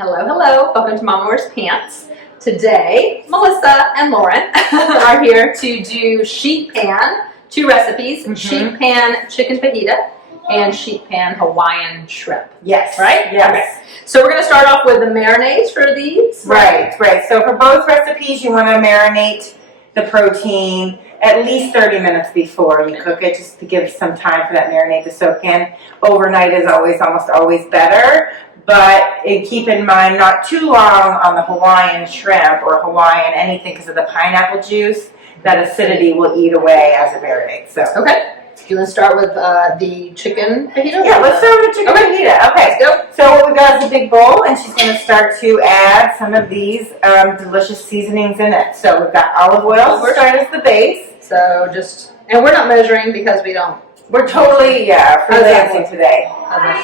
Hello, hello. Welcome to Mama Wears Pants. Today, Melissa and Lauren are here to do sheet pan, two recipes, sheet pan chicken fajita and sheet pan Hawaiian shrimp. Yes. Right? Yes. Okay. So we're going to start off with the marinades for these. Right. So for both recipes, you want to marinate the protein at least 30 minutes before you cook it, just to give some time for that marinade to soak in. Overnight is almost always better. But keep in mind, not too long on the Hawaiian shrimp or Hawaiian anything because of the pineapple juice. That acidity will eat away as it marinates. So okay. Do you want to start with the chicken fajita? Yeah, let's start with the chicken fajita. Okay. Let's go. So what we've got is a big bowl, and she's going to start to add some of these delicious seasonings in it. So we've got olive oil to start as the base. So and we're not measuring because we don't. We're totally, freelancing today.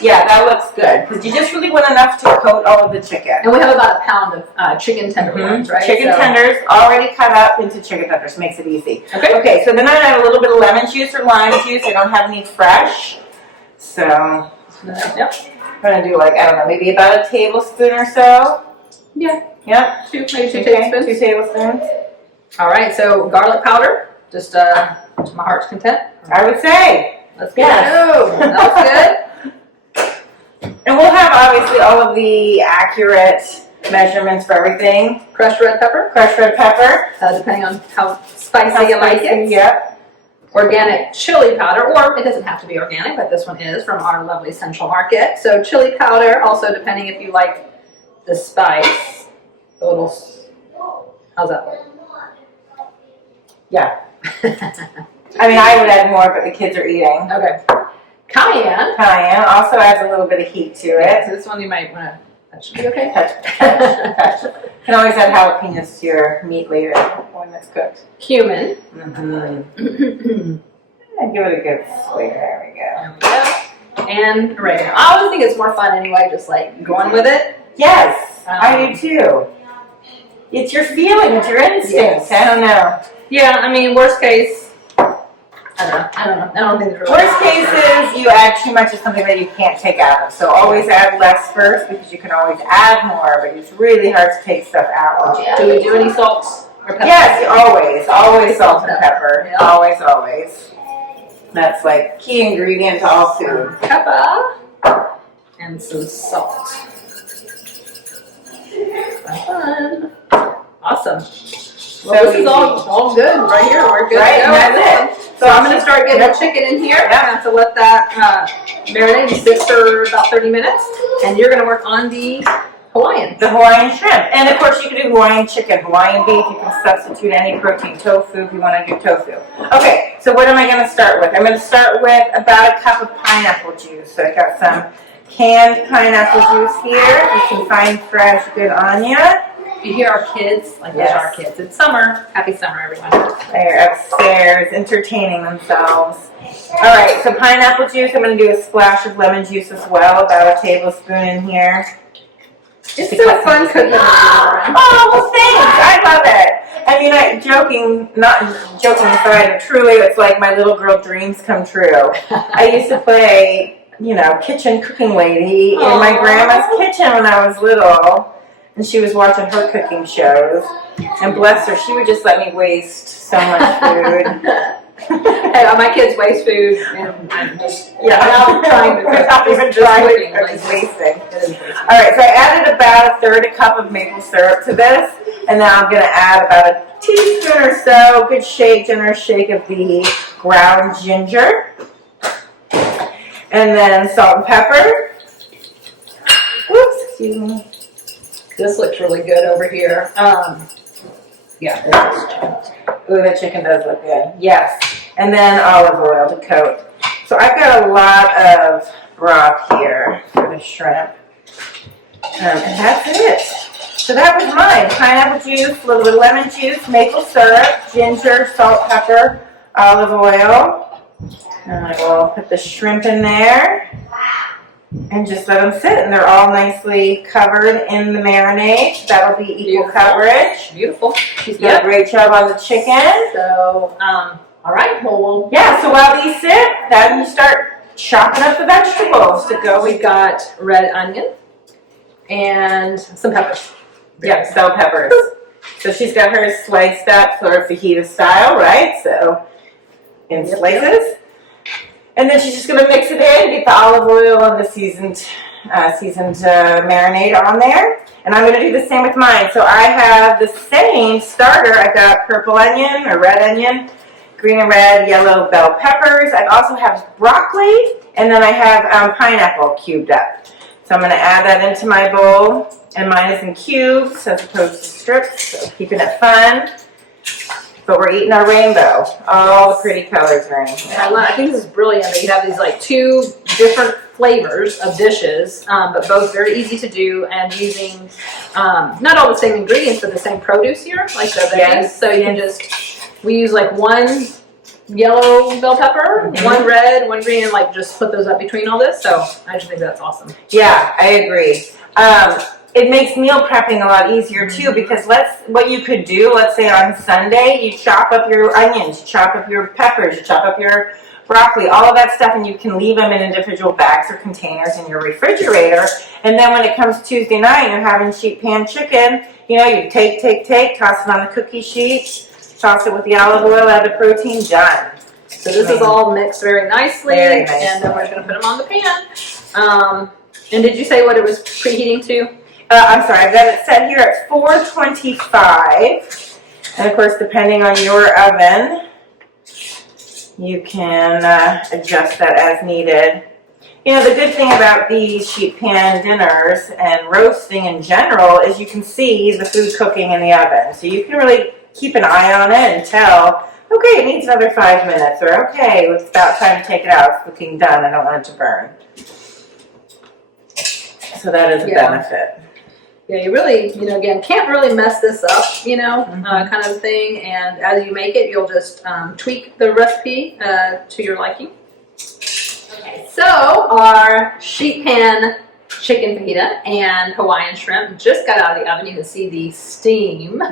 Yeah, that looks good. Because you just really want enough to coat all of the chicken. And we have about a pound of chicken tenderloins, right? Chicken tenders already cut up into chicken tenders. Makes it easy. Okay, so then I add a little bit of lemon juice or lime juice. I don't have any fresh. So yep. I'm going to do maybe about a tablespoon or so. Yeah. Yep. Maybe two tablespoons. 2 tablespoons. All right, so garlic powder, just to my heart's content. I would say. Let's go. That was good. And we'll have obviously all of the accurate measurements for everything. Crushed red pepper. Crushed red pepper. Depending on how spicy you like it. Yep. Organic chili powder, or it doesn't have to be organic, but this one is from our lovely Central Market. So chili powder, also depending if you like the spice. A little, how's that look? Yeah. I mean, I would add more, but the kids are eating. Okay. Cayenne. Cayenne also adds a little bit of heat to it. So this one you might want to touch. Be okay? Touch. You can always add jalapenos to your meat later when it's cooked. Cumin. And give it a good swing. There we go. There we go. And oregano. I always think it's more fun anyway, just like going with it. Yes, I do too. It's your feeling, it's your instinct. Yes. I don't know. Yeah, I mean, worst case, I don't know. I don't think there's really Worst case is you add too much of something that you can't take out of. So always add less first because you can always add more, but it's really hard to take stuff out. Do we do any salt or pepper? Yes, always salt and pepper. Yeah. Always. That's like key ingredient to all food. Pepper and some salt. Fun. Awesome. Well, this is all good right here. We're good right, to go. That's it. So I'm going to start getting the chicken in here. I'm going to have to let that marinate and sit for about 30 minutes. And you're going to work on the Hawaiian. The Hawaiian shrimp. And of course you can do Hawaiian chicken, Hawaiian beef. You can substitute any protein, tofu if you want to do tofu. Okay, so what am I going to start with? I'm going to start with about a cup of pineapple juice. So I got some canned pineapple juice here. You can find fresh, good on ya. If you hear our kids, those are our kids. It's summer. Happy summer, everyone. They're upstairs entertaining themselves. All right, so pineapple juice. I'm going to do a splash of lemon juice as well, about a tablespoon in here. It's so fun cooking. Oh, well, thanks. I love it. I mean, not joking aside, but truly, it's like my little girl dreams come true. I used to play, kitchen cooking lady in my grandma's kitchen when I was little. And she was watching her cooking shows. And bless her, she would just let me waste so much food. Hey, my kids waste food, and I'm just I'm trying to wasting. All right, so I added about a third a cup of maple syrup to this, and now I'm going to add about a teaspoon or so, good shake, generous shake of the ground ginger, and then salt and pepper. Oops, excuse me. This looks really good over here. Ooh, the chicken does look good. Yes. And then olive oil to coat. So I've got a lot of broth here for the shrimp. And that's it. So that was mine. Pineapple juice, a little bit of lemon juice, maple syrup, ginger, salt, pepper, olive oil. And I will put the shrimp in there. And just let them sit, and they're all nicely covered in the marinade. That'll be equal coverage. Beautiful. She's done a great job on the chicken. So, all right. Well, yeah. So while these sit, then you start chopping up the vegetables to go. We've got red onion, and some peppers. Yeah, bell peppers. So she's got hers sliced up sort of fajita style, right? So in slices. And then she's just going to mix it in, get the olive oil and the seasoned marinade on there. And I'm going to do the same with mine. So I have the same starter. I got purple onion or red onion, green and red, yellow bell peppers. I also have broccoli, and then I have pineapple cubed up. So I'm going to add that into my bowl. And mine is in cubes as opposed to strips, so keeping it fun. But we're eating our rainbow. All the pretty colors are in here. I think this is brilliant that you have these like two different flavors of dishes, but both very easy to do and using not all the same ingredients, but the same produce here, like the veggies. Yes. So you can just, we use like one yellow bell pepper, one red, one green, and like just put those up between all this. So I just think that's awesome. Yeah, I agree. It makes meal prepping a lot easier too, because what you could do, let's say on Sunday, you chop up your onions, you chop up your peppers, you chop up your broccoli, all of that stuff, and you can leave them in individual bags or containers in your refrigerator. And then when it comes Tuesday night, you're having sheet pan chicken, you take, toss it on the cookie sheet, toss it with the olive oil, add the protein, done. So this is all mixed very nicely, Very nice. And then we're just going to put them on the pan. And did you say what it was preheating to? I'm sorry, I've got it set here at 425. And of course, depending on your oven, you can adjust that as needed. You know, the good thing about these sheet pan dinners and roasting in general is you can see the food cooking in the oven. So you can really keep an eye on it and tell, okay, it needs another 5 minutes, or okay, it's about time to take it out. It's cooking done. I don't want it to burn. So that is a benefit. Yeah, you really, again, can't really mess this up, kind of thing. And as you make it, you'll just tweak the recipe to your liking. Okay, so our sheet pan chicken fajita and Hawaiian shrimp just got out of the oven. You can see the steam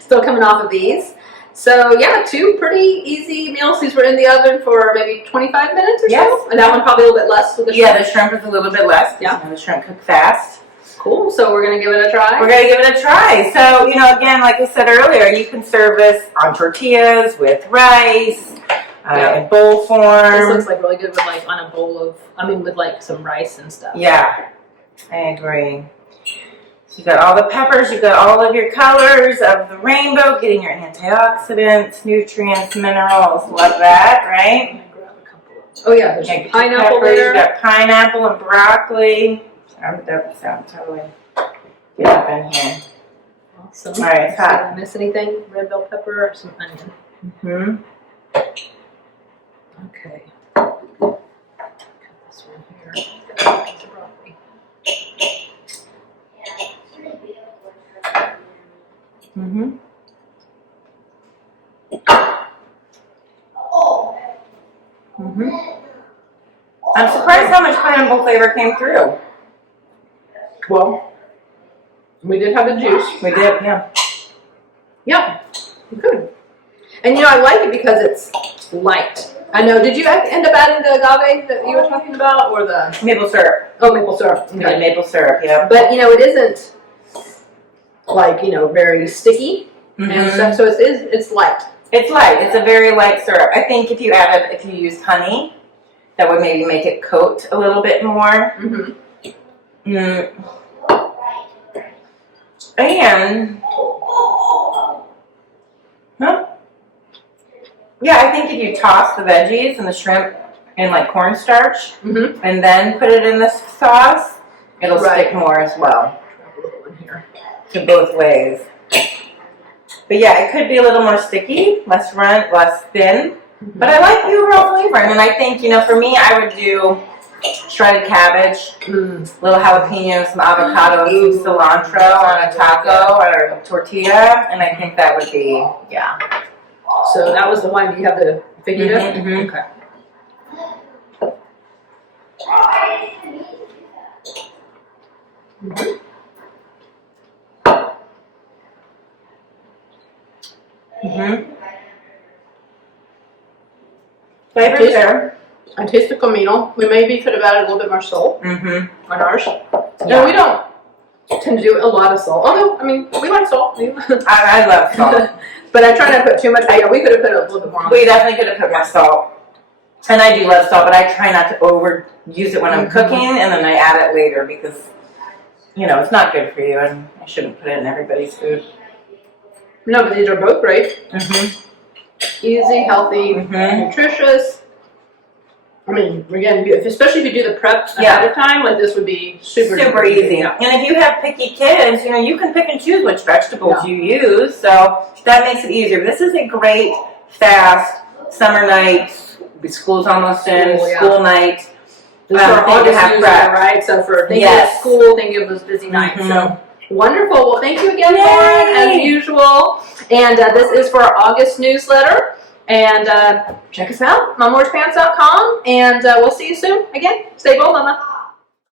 still coming off of these. So yeah, two pretty easy meals. These were in the oven for maybe 25 minutes or so. And that one probably a little bit less with the shrimp. Yeah, the shrimp is a little bit less. Yeah, the shrimp cook fast. Cool. So we're going to give it a try. We're going to give it a try. So, again, like I said earlier, you can serve this on tortillas, with rice, in bowl form. This looks like really good with like on a bowl of, with like some rice and stuff. Yeah, I agree. So you got all the peppers, you got all of your colors of the rainbow, getting your antioxidants, nutrients, minerals. Love that, right? I'm gonna grab a couple of, oh yeah, there's pineapple there. You got pineapple and broccoli. Sound totally get up in here. Awesome. All right, it's hot. Did I miss anything? Red bell pepper or some onion? Okay. Got this one here. Got a piece of broccoli. I'm surprised how much pineapple flavor came through. Well, we did have the juice. We did, yeah. Yeah, you could. And I like it because it's light. I know, did you end up adding the agave that you were talking about, or the? Maple syrup. Oh, maple syrup. Okay. Yeah, maple syrup, yeah. But, it isn't like, very sticky and stuff, so it's light. It's light. It's a very light syrup. I think if you use honey, that would maybe make it coat a little bit more. And, yeah, I think if you toss the veggies and the shrimp in like cornstarch and then put it in the sauce, it'll stick more as well. To both ways. But yeah, it could be a little more sticky, less thin. But I like the overall flavor. And then I think, for me, I would do shredded cabbage, little jalapeno, some avocado, and some cilantro on a taco or a tortilla. And I think that would be, So that was the one. Do you have the fajita? Okay. Flavors there. I taste the comino. We maybe could have added a little bit more salt on ours. Yeah. And we don't tend to do a lot of salt. Although, I mean, we like salt. I love salt. But I try not to put too much. Yeah, we could have put a little bit more on. We definitely could have put more salt. And I do love salt, but I try not to overuse it when I'm cooking, and then I add it later because, you know, it's not good for you, and I shouldn't put it in everybody's food. No, but these are both great. Easy, healthy, nutritious. I mean, again, especially if you do the prep ahead of time, like this would be super easy. Yeah. And if you have picky kids, you know, you can pick and choose which vegetables you use, so that makes it easier. But this is a great, fast, summer night, school's almost in, school night. This is for August newsletter, right? So for thinking of school, thinking of those busy nights. So wonderful. Well, thank you again, Lauren, as usual. And this is for our August newsletter. And check us out, mamawwearspants.com. And we'll see you soon. Again, stay bold, Mama.